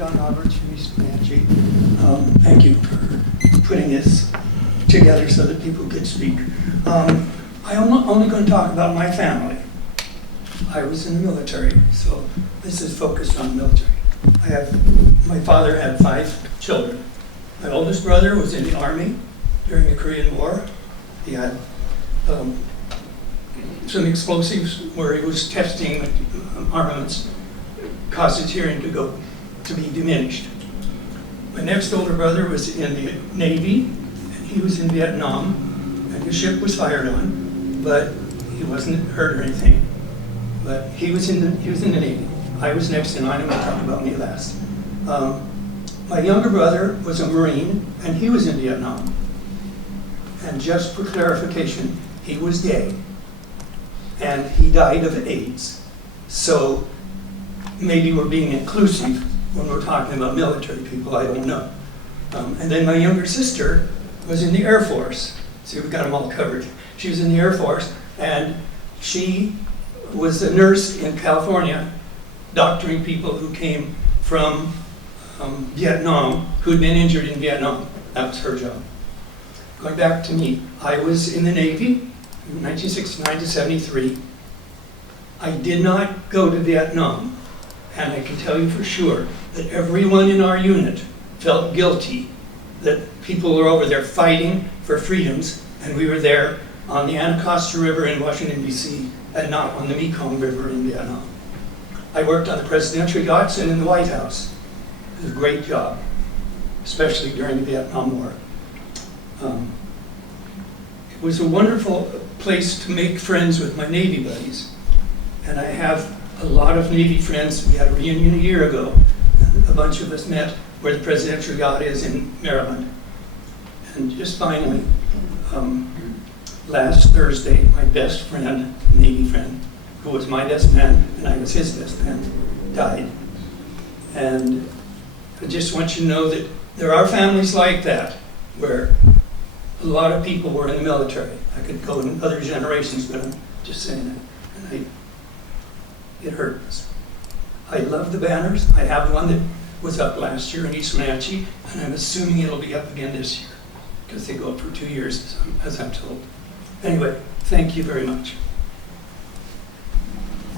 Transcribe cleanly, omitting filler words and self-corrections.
Don Roberts from East Wenatchee. Thank you for putting this together so that people could speak. I'm only going to talk about my family. I was in the military, so this is focused on the military. My father had 5 children. My oldest brother was in the Army during the Korean War. He had some explosives where he was testing armaments, caused his hearing to be diminished. My next older brother was in the Navy, and he was in Vietnam, and his ship was fired on, but he wasn't hurt or anything. But he was in the Navy. I was next in line, and we'll talk about me last. My younger brother was a Marine, and he was in Vietnam. And just for clarification, he was gay, and he died of AIDS. So maybe we're being inclusive when we're talking about military people, I don't know. And then my younger sister was in the Air Force. See, we've got them all covered. She was in the Air Force, and she was a nurse in California, doctoring people who came from Vietnam, who'd been injured in Vietnam. That was her job. Going back to me, I was in the Navy from 1969 to 73. I did not go to Vietnam, and I can tell you for sure that everyone in our unit felt guilty that people were over there fighting for freedoms, and we were there on the Anacostia River in Washington, D.C., and not on the Mekong River in Vietnam. I worked on the presidential yachts and in the White House. It was a great job, especially during the Vietnam War. It was a wonderful place to make friends with my Navy buddies. And I have a lot of Navy friends. We had a reunion a year ago. A bunch of us met where the presidential yacht is in Maryland. And just finally, last Thursday, my best friend, Navy friend, who was my best man, and I was his best man, died. And I just want you to know that there are families like that, where a lot of people were in the military. I could go in other generations, but I'm just saying that. And it hurts. I love the banners. I have one that was up last year in East Wenatchee, and I'm assuming it'll be up again this year, because they go up for 2 years, as I'm told. Anyway, thank you very much.